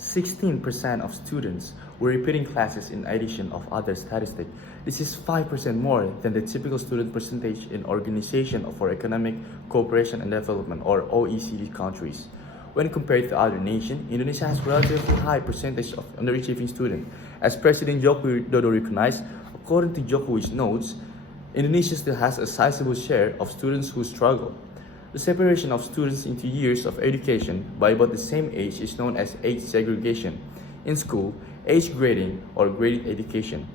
16% of students were repeating classes in addition of other statistics. This is 5% more than the typical student percentage in Organization for Economic Cooperation and Development or OECD countries. When compared to other nations, Indonesia has relatively high percentage of underachieving students. As President Joko Widodo recognized, according to Jokowi's notes, Indonesia still has a sizable share of students who struggle. The separation of students into years of education by about the same age is known as age segregation. In school, age grading or graded education.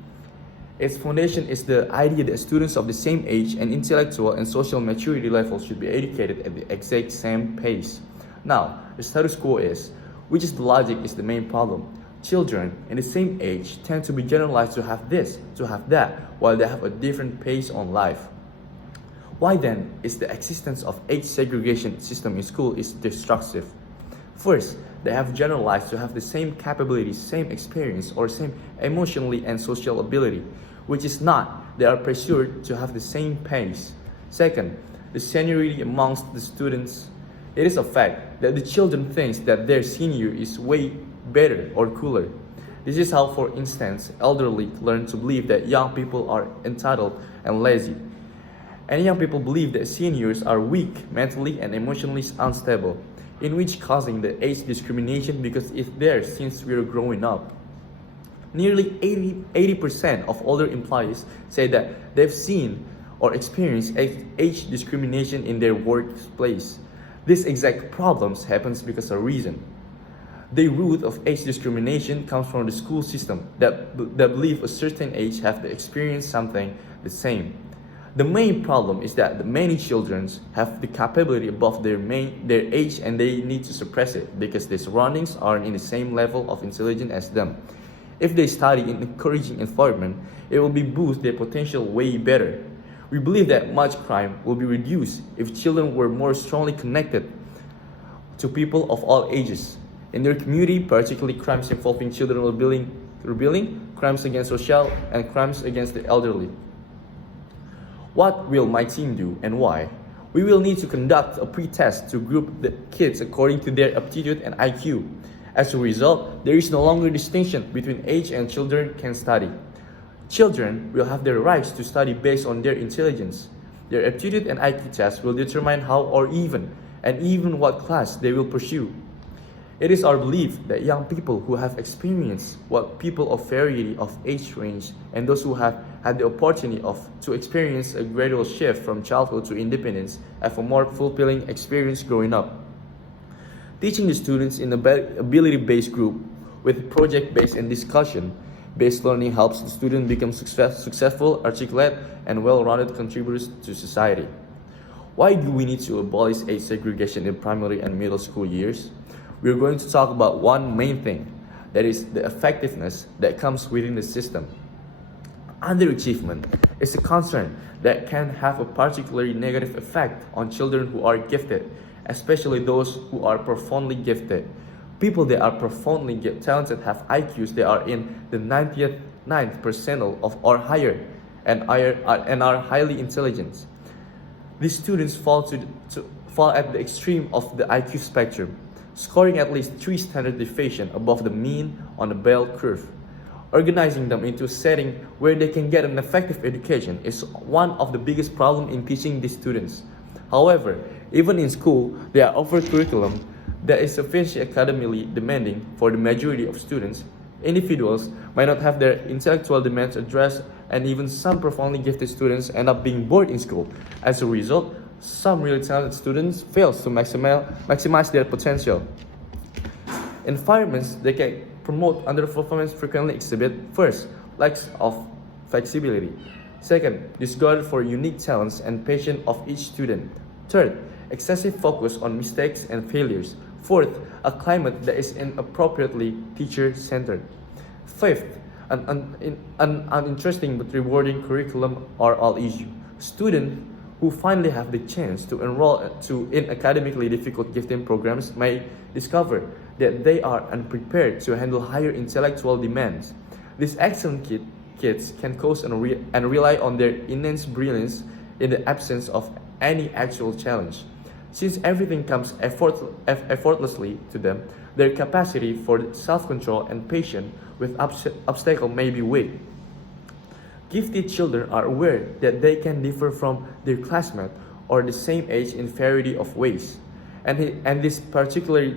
Its foundation is the idea that students of the same age and intellectual and social maturity level should be educated at the exact same pace. Now, the status quo is, which is the logic is the main problem. Children in the same age tend to be generalized to have this, to have that, while they have a different pace on life. Why then is the existence of age segregation system in school is destructive? First, they have generalized to have the same capabilities, same experience, or same emotionally and social ability, which is not. They are pressured to have the same pace. Second, the seniority amongst the students. It is a fact that the children think that their senior is way better or cooler. This is how, for instance, elderly learn to believe that young people are entitled and lazy. And young people believe that seniors are weak, mentally and emotionally unstable, in which causing the age discrimination because it's there since we're growing up. Nearly 80% of older employees say that they've seen or experienced age discrimination in their workplace. These exact problems happens because of reason. The root of age discrimination comes from the school system that believe a certain age have to experience something the same. The main problem is that the many children have the capability above their age and they need to suppress it because their surroundings aren't in the same level of intelligence as them. If they study in an encouraging environment, it will boost their potential way better. We believe that much crime will be reduced if children were more strongly connected to people of all ages. In their community, particularly crimes involving children rebelling, crimes against social, and crimes against the elderly. What will my team do and why? We will need to conduct a pre-test to group the kids according to their aptitude and IQ. As a result, there is no longer distinction between age and children can study. Children will have their rights to study based on their intelligence. Their aptitude and IQ tests will determine how or even what class they will pursue. It is our belief that young people who have experienced what people of variety of age range and those who have had the opportunity to experience a gradual shift from childhood to independence have a more fulfilling experience growing up. Teaching the students in a ability-based group with project-based and discussion-based learning helps the student become successful, articulate, and well-rounded contributors to society. Why do we need to abolish age segregation in primary and middle school years? We are going to talk about one main thing, that is the effectiveness that comes within the system. Underachievement is a concern that can have a particularly negative effect on children who are gifted, especially those who are profoundly gifted. People that are profoundly talented have IQs that are in the 99th percentile of or higher and are highly intelligent. These students fall at the extreme of the IQ spectrum, scoring at least 3 standard deviations above the mean on the bell curve. Organizing them into a setting where they can get an effective education is one of the biggest problems in teaching these students. However, even in school, they are offered curriculum that is sufficiently academically demanding for the majority of students. Individuals might not have their intellectual demands addressed, and even some profoundly gifted students end up being bored in school. As a result, some really talented students fail to maximize their potential. Environments that can promote underperformance frequently exhibit, first, lack of flexibility. Second, disregard for unique talents and passion of each student. Third, excessive focus on mistakes and failures. Fourth, a climate that is inappropriately teacher-centered. Fifth, an uninteresting but rewarding curriculum are all issue. Students who finally have the chance to enroll in academically difficult gifting programs may discover that they are unprepared to handle higher intellectual demands. These excellent kids can coast and rely on their innate brilliance in the absence of any actual challenge. Since everything comes effortlessly to them, Their capacity for self-control and patience with obstacles may be weak. Gifted children are aware that they can differ from their classmates or the same age in variety of ways. And this is particularly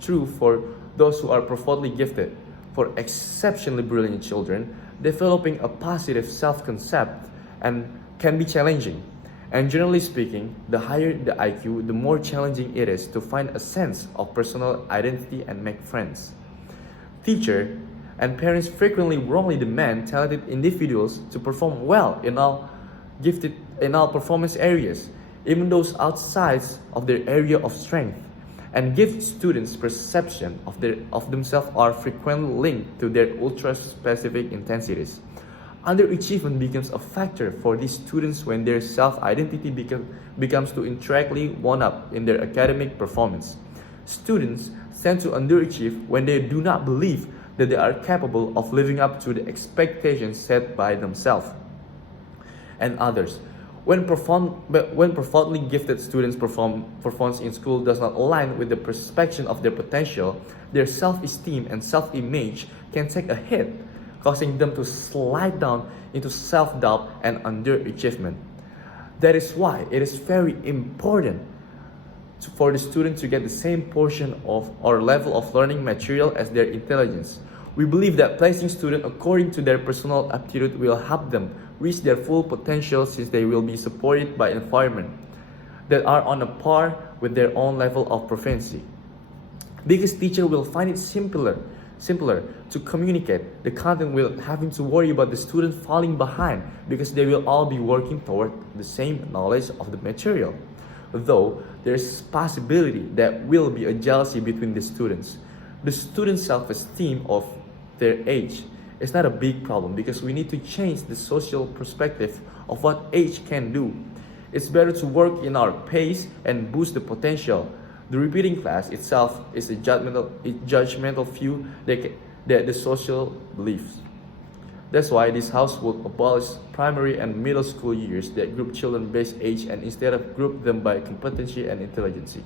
true for those who are profoundly gifted. For exceptionally brilliant children, developing a positive self-concept and can be challenging. And generally speaking, the higher the IQ, the more challenging it is to find a sense of personal identity and make friends. Teachers and parents frequently wrongly demand talented individuals to perform well in all performance areas, even those outside of their area of strength. And gifted students' perception of themselves are frequently linked to their ultra-specific intensities. Underachievement becomes a factor for these students when their self-identity becomes to indirectly one-up in their academic performance. Students tend to underachieve when they do not believe that they are capable of living up to the expectations set by themselves and others. When profoundly gifted students' performance in school does not align with the perception of their potential, their self-esteem and self-image can take a hit, causing them to slide down into self-doubt and underachievement. That is why it is very important for the student to get the same portion of or level of learning material as their intelligence. We believe that placing students according to their personal aptitude will help them reach their full potential, since they will be supported by environment that are on a par with their own level of proficiency. Because teacher will find it simpler to communicate the content without having to worry about the student falling behind, because they will all be working toward the same knowledge of the material. Though there is possibility that will be a jealousy between the students. The student's self-esteem of their age is not a big problem, because we need to change the social perspective of what age can do. It's better to work in our pace and boost the potential. The repeating class itself is a judgmental view that the social beliefs. That's why this house will abolish primary and middle school years that group children based age and instead of group them by competency and intelligence.